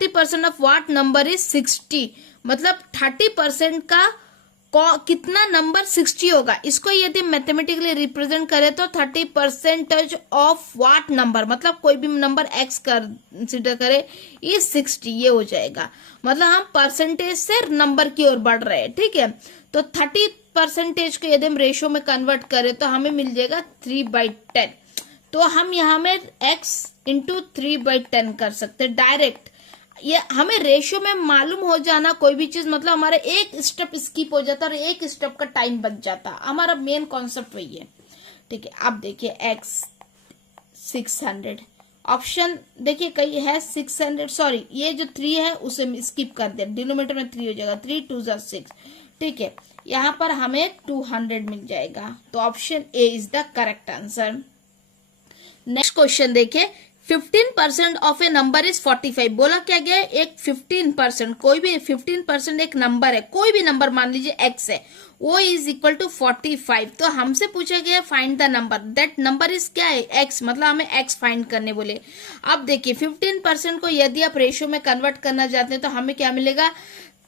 30% of what number is 60, मतलब 30% का कितना नंबर 60 होगा। इसको यदि मैथमेटिकली रिप्रेजेंट करें तो 30% ऑफ व्हाट नंबर, मतलब कोई भी नंबर x कंसिडर करे ये 60, ये हो जाएगा। मतलब हम परसेंटेज से नंबर की ओर बढ़ रहे हैं, ठीक है। तो 30% को यदि हम रेशियो में कन्वर्ट करें तो हमें मिल जाएगा 3/10। तो हम यहाँ में x इंटू 3/10 कर सकते हैं डायरेक्ट। ये हमें रेशियो में मालूम हो जाना कोई भी चीज, मतलब हमारा एक स्टेप स्किप हो जाता और एक स्टेप का टाइम बच जाता। हमारा मेन कॉन्सेप्ट वही है, ठीक है। अब देखिए x 600, ऑप्शन देखिए कहीं है 600, सॉरी ये जो 3 है उसे स्किप कर दिया, डिनोमिनेटर में 3 हो जाएगा, 3 2 6, ठीक है। यहाँ पर हमें 200 मिल जाएगा। तो option A is the correct answer. Next question देखिए, 15% ऑफ ए नंबर इज 45। बोला क्या गया है, एक 15%, कोई भी 15% एक नंबर है, कोई भी नंबर मान लीजिए x है, वो इज इक्वल टू 45। तो हमसे पूछा गया find the number, that number is क्या है x, मतलब हमें x फाइंड करने बोले। अब देखिए 15% को यदि आप रेशियो में कन्वर्ट करना चाहते हैं तो हमें क्या मिलेगा,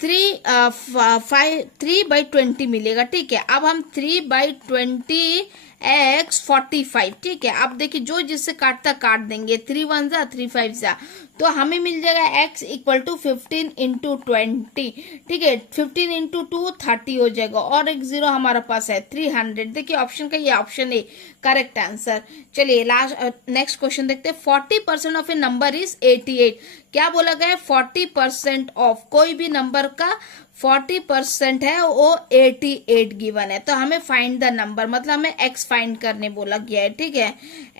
3/20 मिलेगा, ठीक है। अब हम 3/20 x 45, ठीक है। अब देखिए जो जिससे काटता काट देंगे, 3 1 जा 3 5 जा, तो हमें मिल जाएगा x इक्वल टू 15 इंटू 20, ठीक है। 15 इंटू 2 30 हो जाएगा, और एक जीरो हमारे पास है 300। देखिए ऑप्शन का ये ऑप्शन ए करेक्ट आंसर। चलिए लास्ट नेक्स्ट क्वेश्चन देखते हैं। 40% ऑफ ए नंबर इज 88। क्या बोला गया है, 40% ऑफ कोई भी नंबर का 40% है वो 88 गिवन है। तो हमें फाइंड द नंबर, मतलब हमें x फाइंड करने बोला गया है, ठीक है,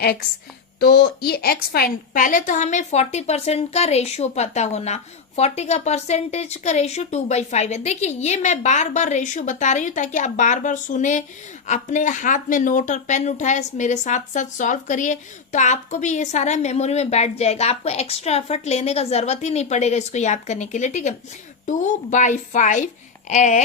x। तो ये x फाइंड, पहले तो हमें 40% का रेशियो पता होना। 40 का परसेंटेज का रेशियो 2/5 है। देखिए ये मैं बार बार रेशियो बता रही हूँ ताकि आप बार बार सुने, अपने हाथ में नोट और पेन उठाए, मेरे साथ साथ सॉल्व करिए, तो आपको भी ये सारा मेमोरी में बैठ जाएगा। आपको एक्स्ट्रा एफर्ट लेने का जरूरत ही नहीं पड़ेगा इसको याद करने के लिए, ठीक है। 2/5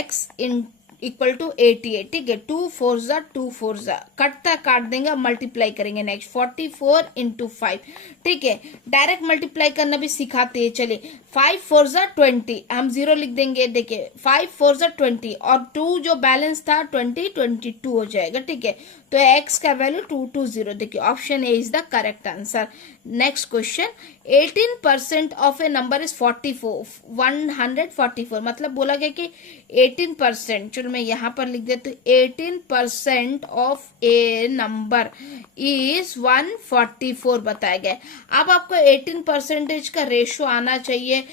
x इन इक्वल टू 88, ठीक है। 2 4 जा 2 4 जा, कटता काट देंगे, मल्टीप्लाई करेंगे। नेक्स्ट 44 इंटू 5, ठीक है। डायरेक्ट मल्टीप्लाई करना भी सिखाते हैं, चलिए। 5 4 जा 20, हम 0 लिख देंगे। देखिए 5 4 जा 20, और 2 जो बैलेंस था 20 22 हो जाएगा, ठीक है। तो x का वैल्यू 220। देखिए option A is the correct answer. Next question, 18% of A number is 44, 144, मतलब बोला गया कि 18%, चलो मैं यहां पर लिख देती हूँ, 18% ऑफ ए नंबर इज 144 बताया गया। अब आपको 18% का रेशियो आना चाहिए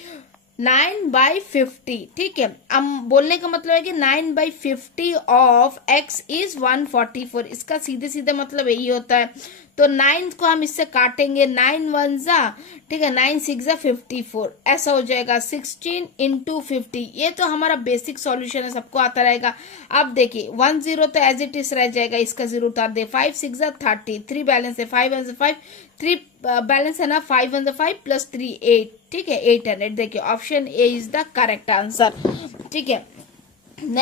9/50, ठीक है। अब बोलने का मतलब है कि 9/50 ऑफ x इज 144, इसका सीधे सीधे मतलब यही होता है। तो 9 को हम इससे काटेंगे, 9 1 जा, ठीक है, 9 6 जा 54, ऐसा हो जाएगा 16 इंटू 50। ये तो हमारा बेसिक सॉल्यूशन है, सबको आता रहेगा। अब देखिए 1 0 तो एज इट इज रह जाएगा, इसका 0 उतार दे। 5 6 जा 30, 3 बैलेंस है, 5 1 5, 3 बैलेंस है ना, 5 1 5 प्लस 3 8, ठीक है, 800। देखिए option A is the correct answer, ठीक है। नेक्स्ट